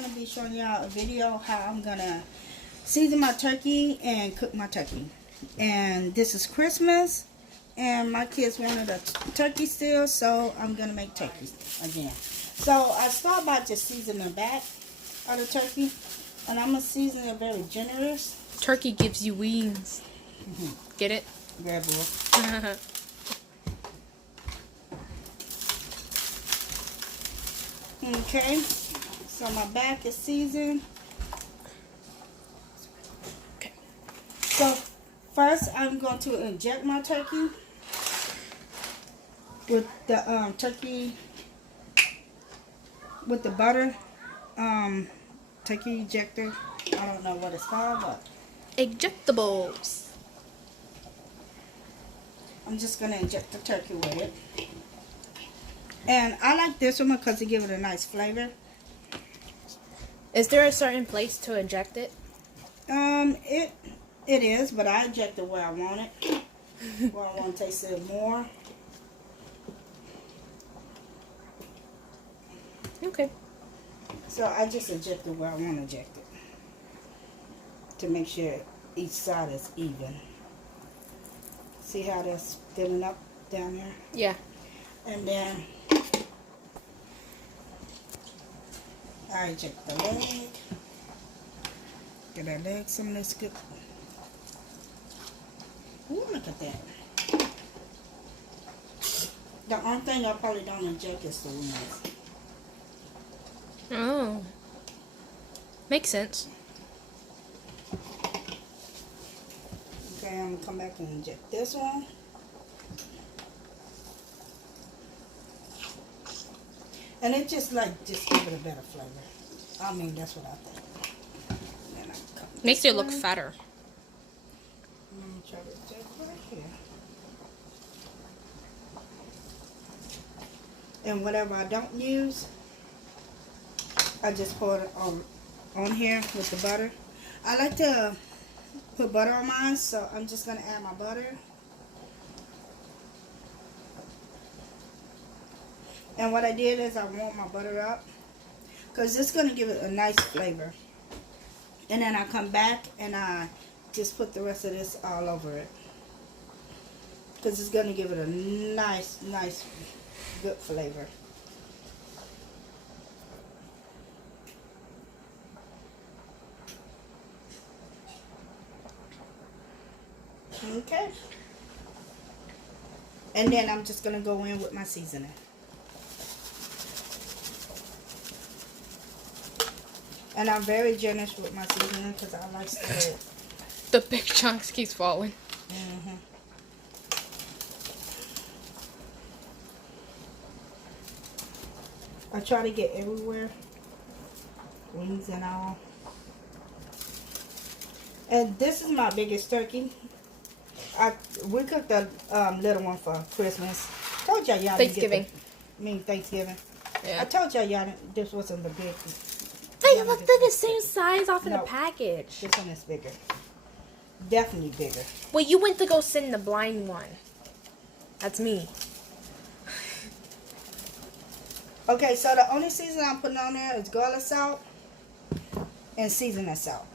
going to be showing y'all a video how I'm going to season my turkey and cook my turkey. And this is Christmas, and my kids wanted a turkey still, so I'm going to make turkey again. So I start by just seasoning the back of the turkey, and I'm going to season it very generous. Turkey gives you wings. Get it? Red Bull. Okay, so my back is seasoned. Okay. So first I'm going to inject my turkey with the turkey with the butter turkey ejector. I don't know what it's called, but Ejectables. I'm just going to inject the turkey with it. And I like this one because it gives it a nice flavor. Is there a certain place to inject it? It is, but I inject it where I want it. Where I want to taste it more. Okay. So I just inject it where I want to inject it. To make sure each side is even. See how that's filling up down there? Yeah. And then I inject the leg. Get that leg some of this good. Ooh, look at that. The only thing I probably don't inject is the wings. Oh. Makes sense. Okay, I'm gonna come back and inject this one. And it just give it a better flavor. I mean, that's what I think. Then I Makes it look fatter. Let me try to inject right here. And whatever I don't use, I just pour it on here with the butter. I like to put butter on mine, so I'm just gonna add my butter. And what I did is I warmed my butter up because it's going to give it a nice flavor. And then I come back and I just put the rest of this all over it. Because it's going to give it a nice, good flavor. Okay. And then I'm just going to go in with my seasoning. And I'm very generous with my seasoning because I like to. The big chunks keeps falling. I try to get everywhere. Wings and all. And this is my biggest turkey. We cooked the little one for Christmas. Told y'all Thanksgiving. Thanksgiving. Yeah. I told y'all this wasn't the big. They look the same size off in the package. This one is bigger. Definitely bigger. Well, you went to go sit in the blind one. That's me. Okay, so the only season I'm putting on there is garlic salt and seasoning salt.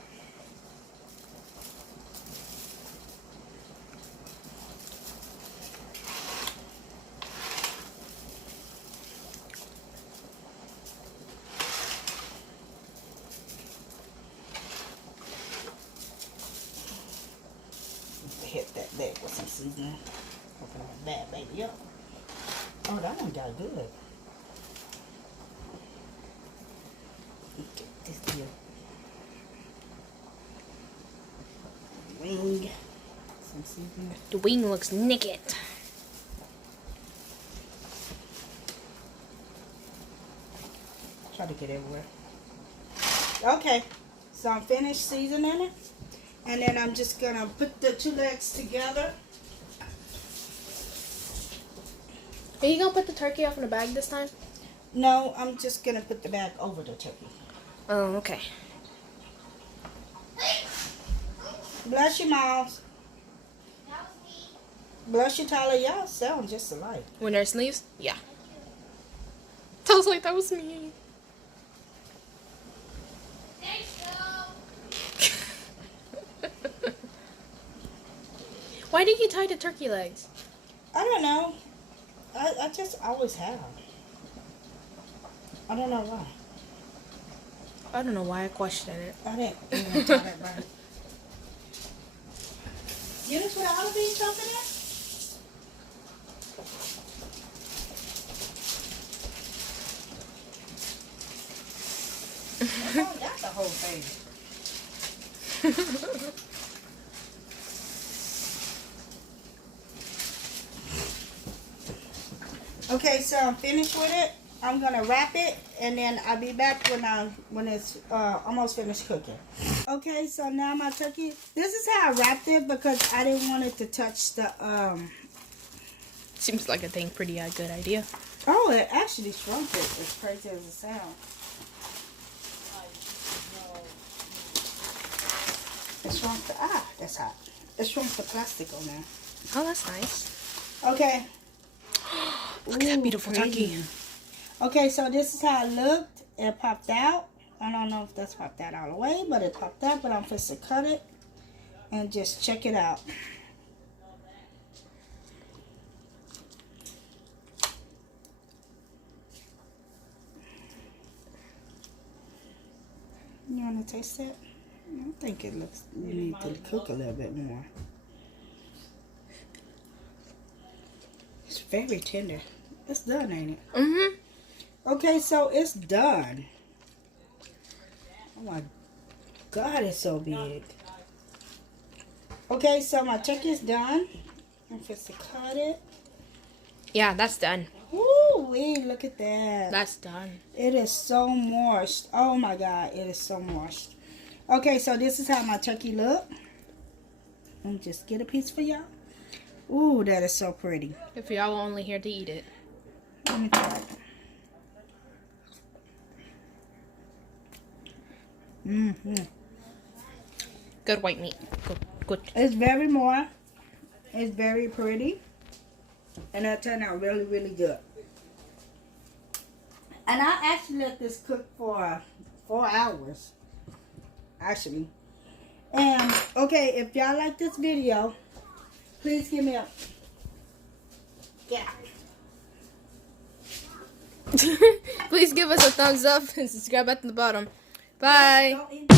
Hit that leg with some seasoning. Open that bad baby up. Oh, that one got good. Get this here. Wing. Some seasoning. The wing looks naked. Try to get everywhere. Okay, so I'm finished seasoning it. And then I'm just going to put the two legs together. Are you going to put the turkey off in a bag this time? No, I'm just going to put the bag over the turkey. Oh, okay. Bless you, Miles. Bless you, Tyler. Y'all sound just alike. When nurse leaves? Yeah. I was like, that was me. Why did you tie the turkey legs? I don't know. I just always have. I don't know why. I don't know why I questioned it. I didn't even tie that right. You just put all of these stuff in there? Oh, that's the whole thing. Okay, so I'm finished with it. I'm gonna wrap it, and then I'll be back when it's almost finished cooking. Okay, so now my turkey. This is how I wrapped it because I didn't want it to touch the. Seems like a pretty good idea. Oh, it actually shrunk it. As crazy as it sounds. It shrunk the that's hot. It shrunk the plastic on there. Oh, that's nice. Okay. Look at that beautiful turkey. Okay, so this is how it looked. It popped out. I don't know if that's popped out all the way, but it popped out. But I'm supposed to cut it and just check it out. You want to taste it? I think it looks, you need to cook a little bit more. It's very tender. It's done, ain't it? Mm-hmm. Okay, so it's done. Oh my God, it's so big. Okay, so my turkey's done. I'm supposed to cut it. Yeah, that's done. Woo-wee, look at that. That's done. It is so moist. Oh my God, it is so moist. Okay, so this is how my turkey look. Let me just get a piece for y'all. Ooh, that is so pretty. If y'all were only here to eat it. Let me try it. Mm-hmm. Good white meat. Good. It's very moist. It's very pretty. And that turned out really, really good. And I actually let this cook for 4 hours. Actually. And, okay, if y'all like this video, please give me a... Yeah. Please give us a thumbs up and subscribe at the bottom. Bye. Don't eat